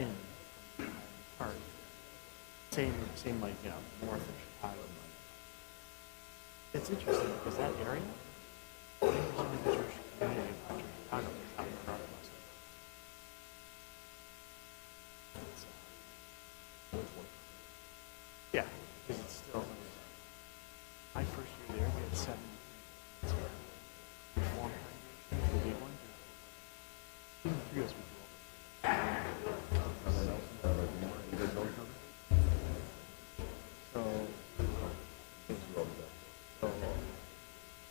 in part. Same like north of Chicago. It's interesting because that area, 20% of the Jewish community in Chicago is out in front of us. Yeah, because it's still. My first year there, we had 7 reform congregations, the big one. Even 3 of us would go over. So,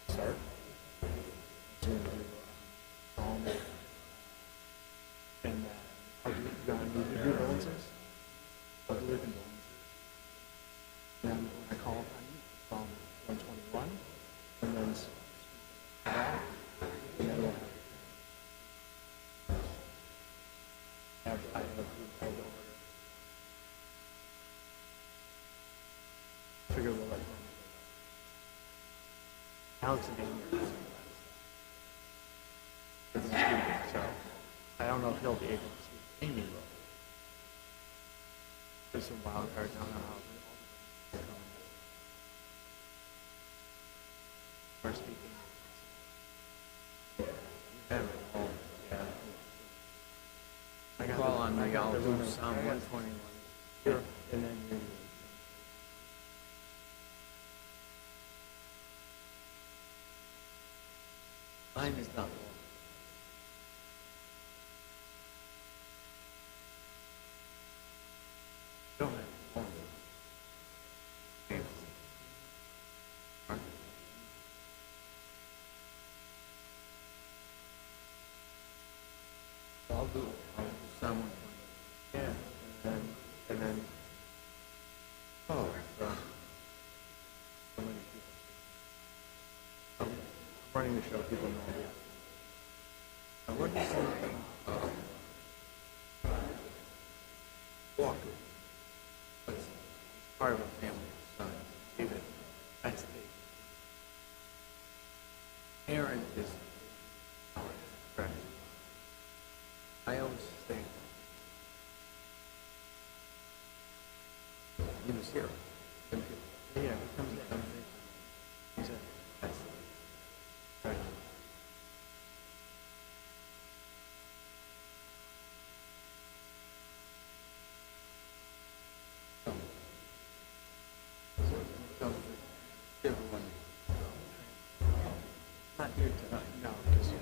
start. To Psalm, and then I'll do condolences. I'll do the condolences. And then when I call upon you, Psalm 121, and then that, and then we'll I have over. Figure we'll let Alex and Andrew. So I don't know if he'll be able to speak to Amy. There's some wild cards down the house. We're speaking. Call on me, I'll do Psalm 121. Sure. And then you. Mine is not long. Go ahead. I'll do Psalm 121. Yeah. And then. Oh. So many people. I'm running the show. People know me. What is the Walker? What's part of a family? Son, David. That's David. Aaron is correct. I always think he was here. Yeah, he comes in. He's a. That's right. Everyone. Not here tonight. No, because he's.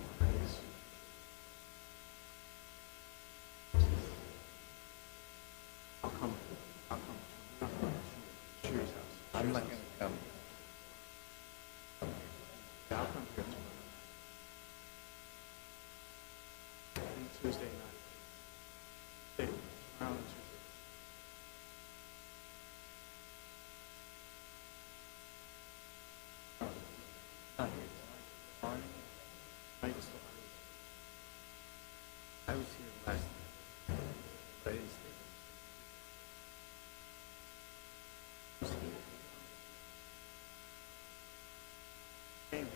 I'll come. I'll come. Cheers house. I'm not going to come. Yeah, I'll come here tomorrow. Tuesday night. Tomorrow and Tuesday. Not here tonight. Night is still I was here last night, but I didn't stay. I was here. came here.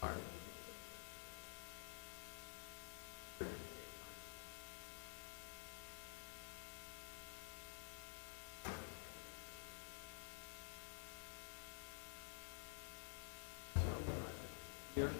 Barb. Here.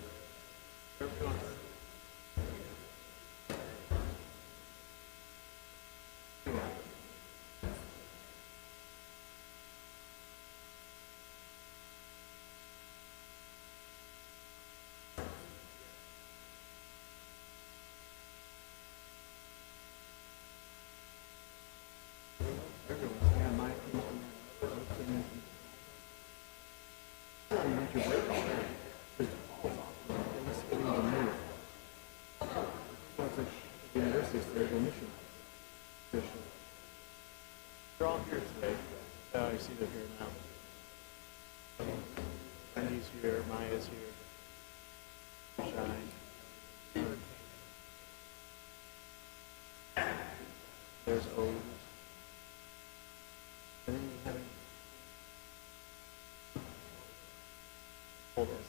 Yeah, my opinion. Make your way already. There's all off. It's getting the move. Well, it's like the university is there's a mission. They're all here today. Oh, you see they're here now. Andy's here, Maya's here. Shine. There's O's. And then you have hold this.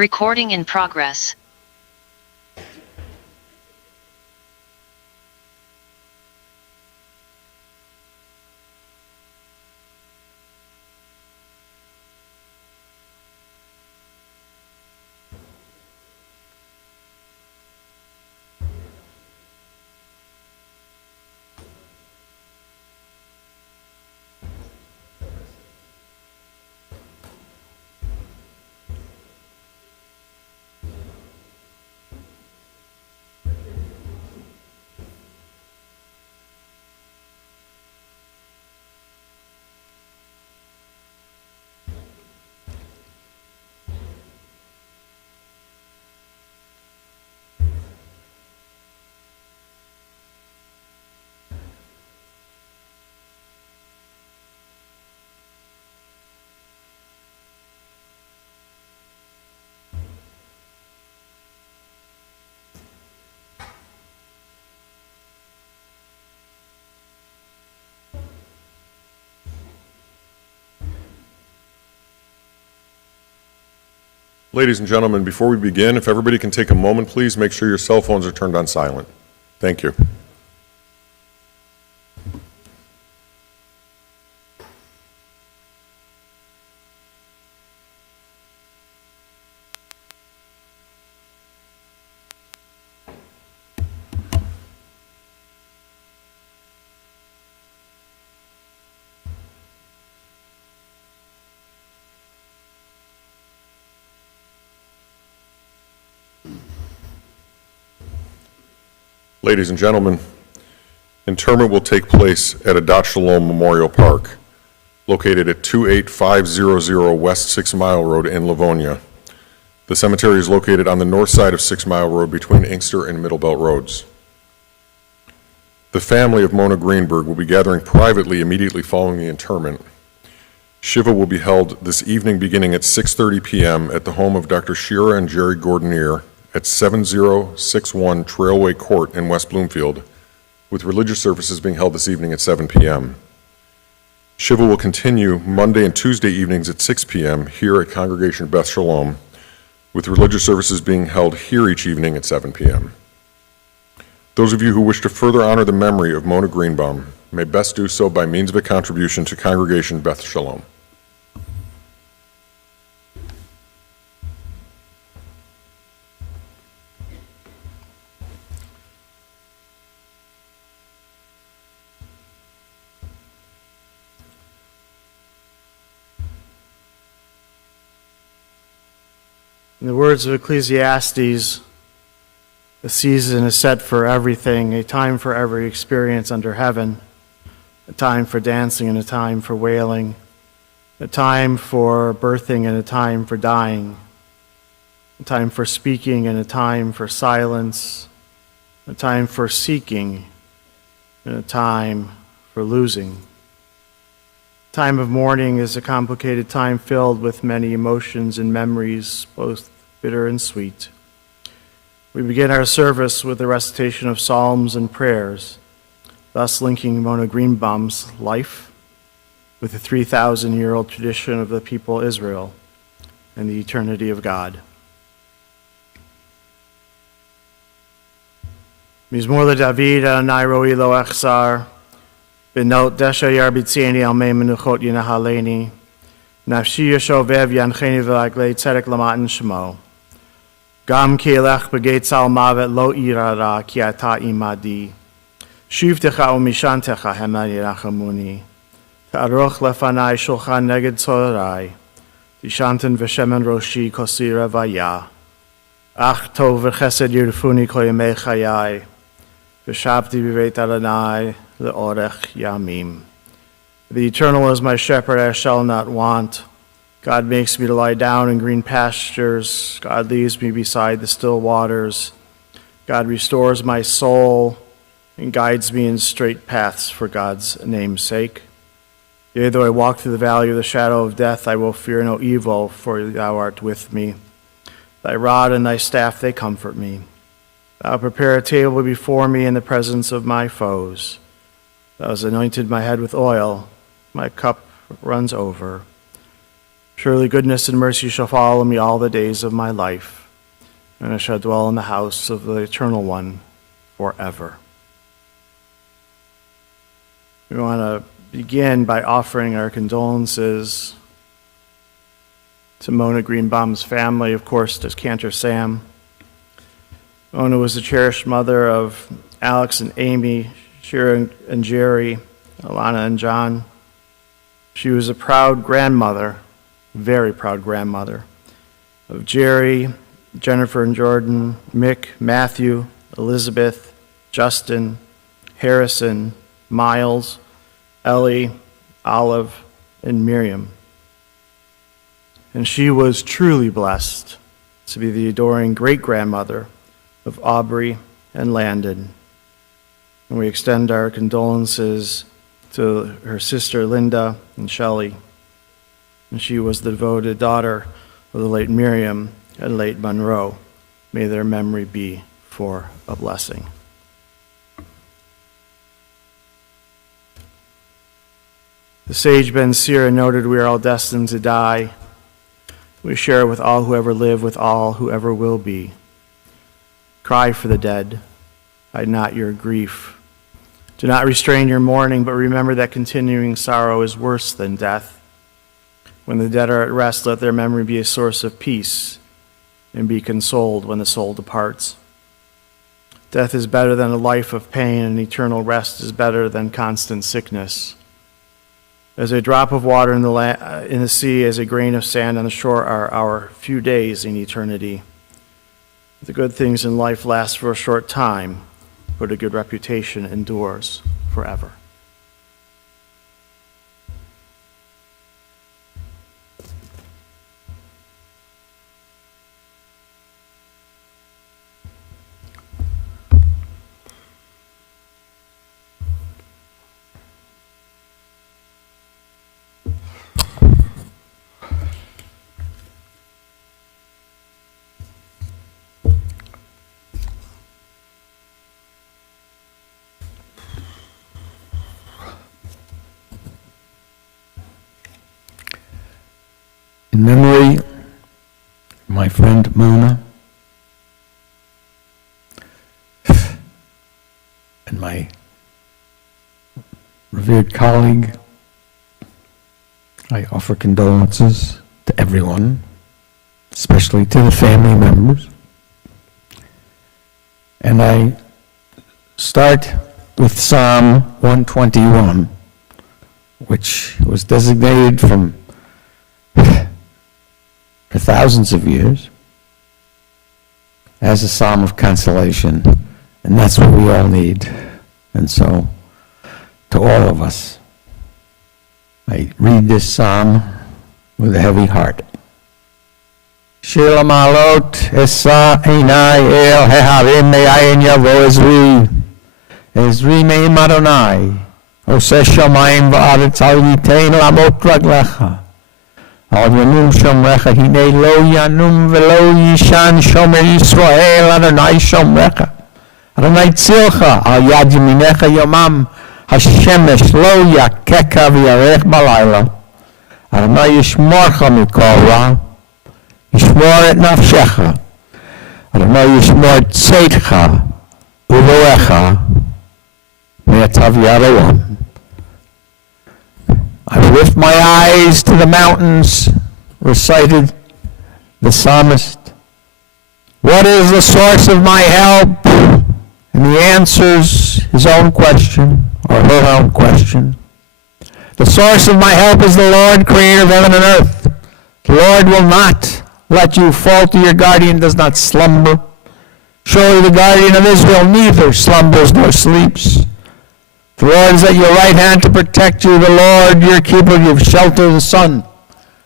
Recording in progress. Ladies and gentlemen, before we begin, if everybody can take a moment, please make sure your cell phones are turned on silent. Thank you. Ladies and gentlemen, interment will take place at Adat Shalom Memorial Park, located at 28500 West 6 Mile Road in Livonia. The cemetery is located on the north side of 6 Mile Road between Inkster and Middle Belt Roads. The family of Mona Greenberg will be gathering privately immediately following the interment. Shiva will be held this evening beginning at 6:30 p.m. at the home of Dr. Shira and Jerry Gordonier at 7061 Trailway Court in West Bloomfield, with religious services being held this evening at 7 p.m. Shiva will continue Monday and Tuesday evenings at 6 p.m. here at Congregation Beth Shalom, with religious services being held here each evening at 7 p.m. Those of you who wish to further honor the memory of Mona Greenbaum may best do so by means of a contribution to Congregation Beth Shalom. In the words of Ecclesiastes, the season is set for everything, a time for every experience under heaven, a time for dancing and a time for wailing, a time for birthing and a time for dying, a time for speaking and a time for silence, a time for seeking and a time for losing. Time of mourning is a complicated time filled with many emotions and memories, both bitter and sweet. We begin our service with the recitation of psalms and prayers, thus linking Mona Greenbaum's life with the 3,000-year-old tradition of the people Israel and the eternity of God. Mizmor LeDavid Adonai Roi Lo Echzar, Benot Desha Yarbitzieni Al Mei Menuchot Yinahaleni, Nafshi Yeshovev Yancheni V'Aglei Tzedek Lamatan Shemo, Gam Ki Elech B'Geit Tzal Mavet Lo Irara Ki Ata Imadi, Shivtecha Umishantecha Hema Yirachamuni, Ta'aroch Lefanai Shulchan Neged Tzorai, Dishanten V'Shemen Roshi Kosira Vaya, Ach Tov V'Chesed Yirfuni Kol Yemei Chayai, V'Shavti B'Beit Adonai Le'orech Yamim. The Eternal is my shepherd, I shall not want. God makes me to lie down in green pastures. God leads me beside the still waters. God restores my soul and guides me in straight paths for God's name's sake. Yea, though I walk through the valley of the shadow of death, I will fear no evil, for thou art with me. Thy rod and thy staff, they comfort me. Thou prepare a table before me in the presence of my foes. Thou hast anointed my head with oil. My cup runs over. Surely goodness and mercy shall follow me all the days of my life, and I shall dwell in the house of the Eternal One forever. We want to begin by offering our condolences to Mona Greenbaum's family, of course, to Cantor Sam. Mona was the cherished mother of Alex and Amy, Shira and Jerry, Alana and John. She was a proud grandmother, very proud grandmother, of Jerry, Jennifer and Jordan, Mick, Matthew, Elizabeth, Justin, Harrison, Miles, Ellie, Olive, and Miriam. And she was truly blessed to be the adoring great-grandmother of Aubrey and Landon. And we extend our condolences to her sister Linda and Shelley. And she was the devoted daughter of the late Miriam and late Monroe. May their memory be for a blessing. The sage Ben Sira noted, we are all destined to die. We share with all who ever live, with all who ever will be. Cry for the dead, hide not your grief. Do not restrain your mourning, but remember that continuing sorrow is worse than death. When the dead are at rest, let their memory be a source of peace, and be consoled when the soul departs. Death is better than a life of pain, and eternal rest is better than constant sickness. As a drop of water in the sea, as a grain of sand on the shore are our few days in eternity. The good things in life last for a short time, but a good reputation endures forever. In memory of my friend Mona and my revered colleague, I offer condolences to everyone, especially to the family members. And I start with Psalm 121, which was designated for thousands of years as a psalm of consolation, and that's what we all need. And so, to all of us, I read this psalm with a heavy heart. שיר המעלות, אשא עיני אל ההרים מאין יבוא עזרי. עזרי מעם אדוני, עושה שמיים וארץ, אל ייתן לעמוד רגליך. אל ינום שומרך, הנה לא ינום ולא יישן שומר ישראל, אדוני שומרך. אדוני צילך, על יד ימינך יומם, השמש לא יככה וירח בלילה. אדוני ישמורך מכל רע, ישמור את נפשך. אדוני ישמור את צאתך ובואך מעתה ועד עולם. I lift my eyes to the mountains, recited the psalmist. What is the source of my help? And he answers his own question, or her own question. The source of my help is the Lord, creator of heaven and earth. The Lord will not let you falter. Your guardian does not slumber. Surely the guardian of Israel neither slumbers nor sleeps. The Lord is at your right hand to protect you. The Lord, your keeper, give shelter. The sun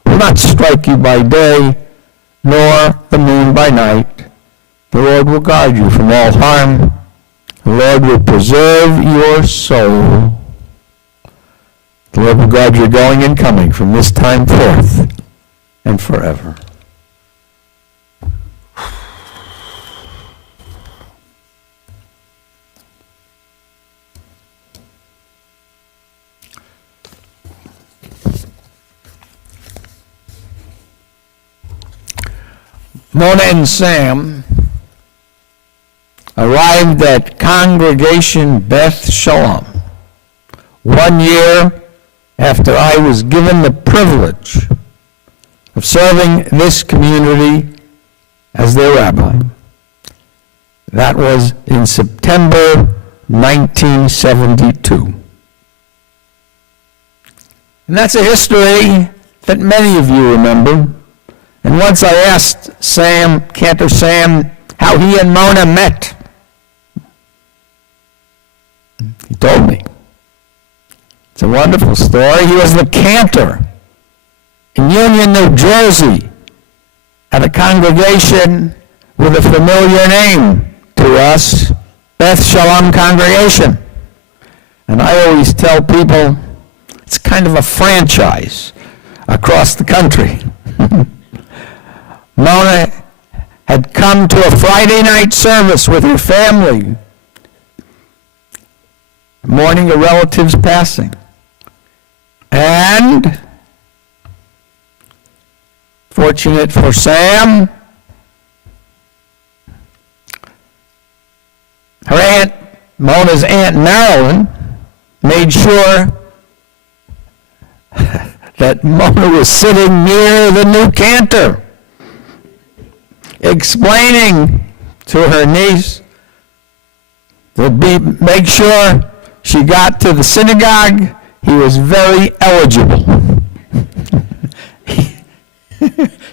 will not strike you by day, nor the moon by night. The Lord will guard you from all harm. The Lord will preserve your soul. The Lord will guard your going and coming from this time forth and forever. Mona and Sam arrived at Congregation Beth Shalom 1 year after I was given the privilege of serving this community as their rabbi. That was in September 1972. And that's a history that many of you remember. And once I asked Cantor Sam, how he and Mona met. He told me. It's a wonderful story. He was the cantor in Union, New Jersey, at a congregation with a familiar name to us, Beth Shalom Congregation. And I always tell people it's kind of a franchise across the country. Mona had come to a Friday night service with her family, mourning a relative's passing. And, fortunate for Sam, Mona's Aunt Marilyn, made sure that Mona was sitting near the new cantor, explaining to her niece to make sure she got to the synagogue. He was very eligible.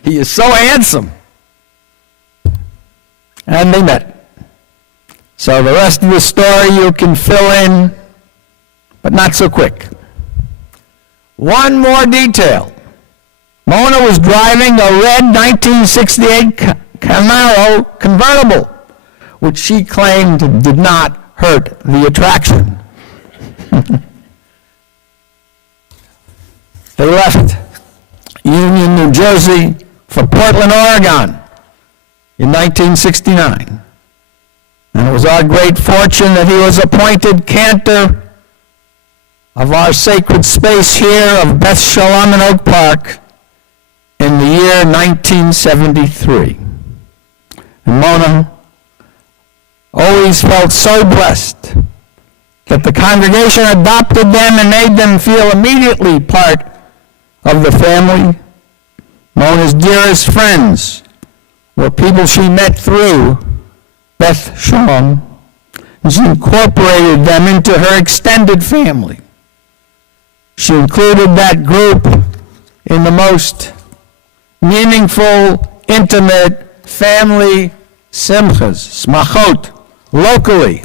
He is so handsome. And they met. So the rest of the story you can fill in, but not so quick. One more detail. Mona was driving a red 1968 Camaro convertible, which she claimed did not hurt the attraction. They left Union, New Jersey for Portland, Oregon in 1969. And it was our great fortune that he was appointed cantor of our sacred space here of Beth Shalom in Oak Park in the year 1973. And Mona always felt so blessed that the congregation adopted them and made them feel immediately part of the family. Mona's dearest friends were people she met through Beth Shalom, and she incorporated them into her extended family. She included that group in the most meaningful, intimate family simchas, smachot, locally,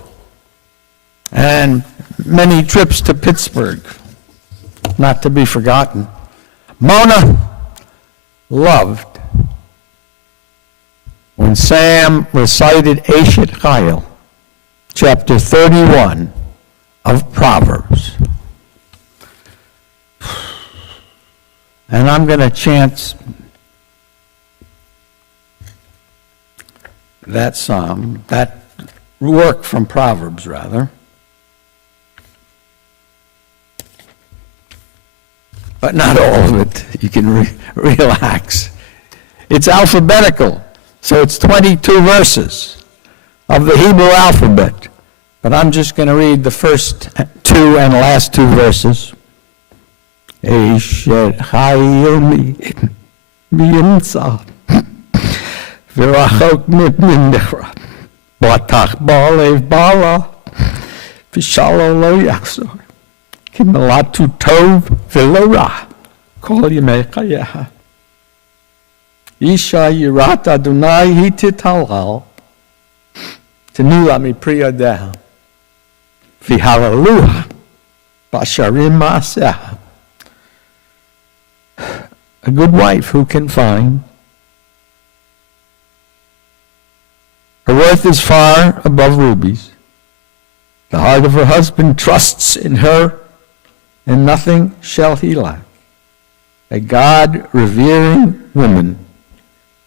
and many trips to Pittsburgh, not to be forgotten. Mona loved when Sam recited Eshet Chayil, chapter 31 of Proverbs. And I'm going to chant that psalm, that work from Proverbs, rather. But not all of it. You can relax. It's alphabetical, so it's 22 verses of the Hebrew alphabet. But I'm just going to read the first two and last two verses. Eshet Chayil mi'imtza v'rachok mitmindecha b'atach ba'alev ba'ala v'shalom lo yachzor ki melatu tov v'lo ra kol yemei chayecha Isha yirat Adonai hititalal tenula mipri yadeha v'halaluha b'asharim ma'aseha. A good wife who can find. Her worth is far above rubies. The heart of her husband trusts in her, and nothing shall he lack. A God-revering woman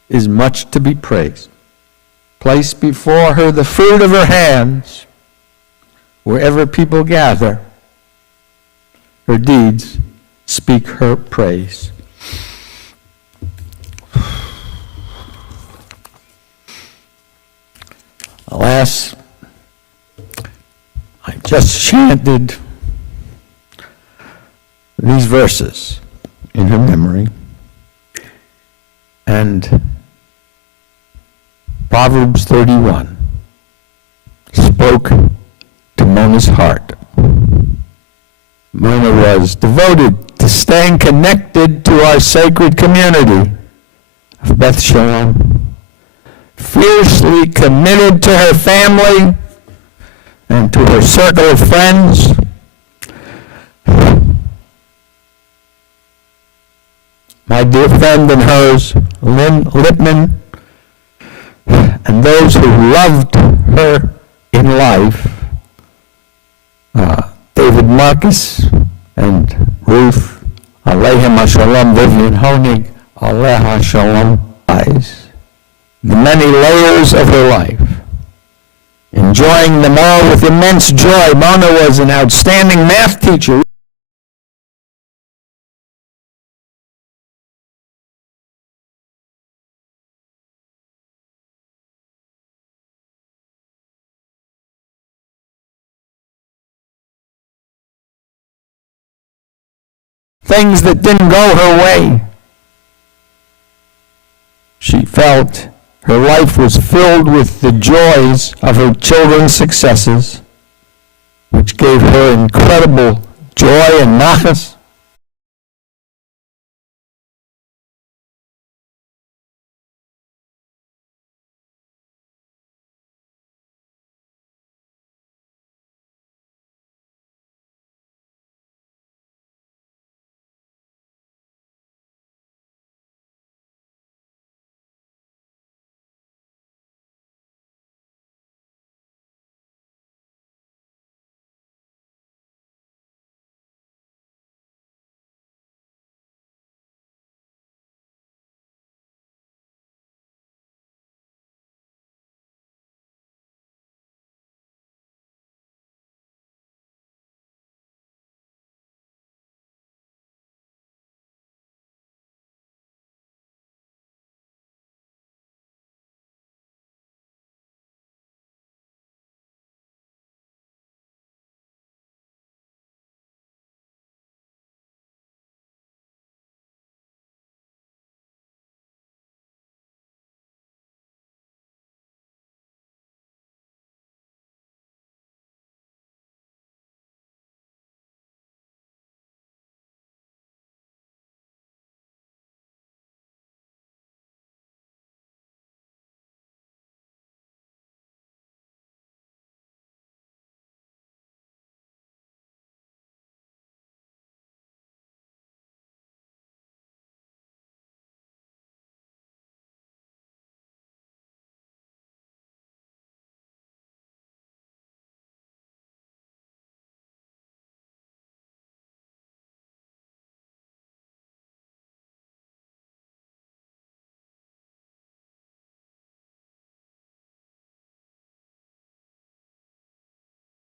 is much to be praised. Place before her the fruit of her hands. Wherever people gather, her deeds speak her praise. Alas, I just chanted these verses in her memory, and Proverbs 31 spoke to Mona's heart. Mona was devoted to staying connected to our sacred community of Beth Shalom, fiercely committed to her family and to her circle of friends. My dear friend and hers, Lynn Lippman, and those who loved her in life, David Marcus and Ruth, Aleichem HaShalom, Vivian Honig, Aleha Shalom, eyes. The many layers of her life, enjoying them all with immense joy. Mona was an outstanding math teacher. Things that didn't go her way. She felt her life was filled with the joys of her children's successes, which gave her incredible joy and nachas.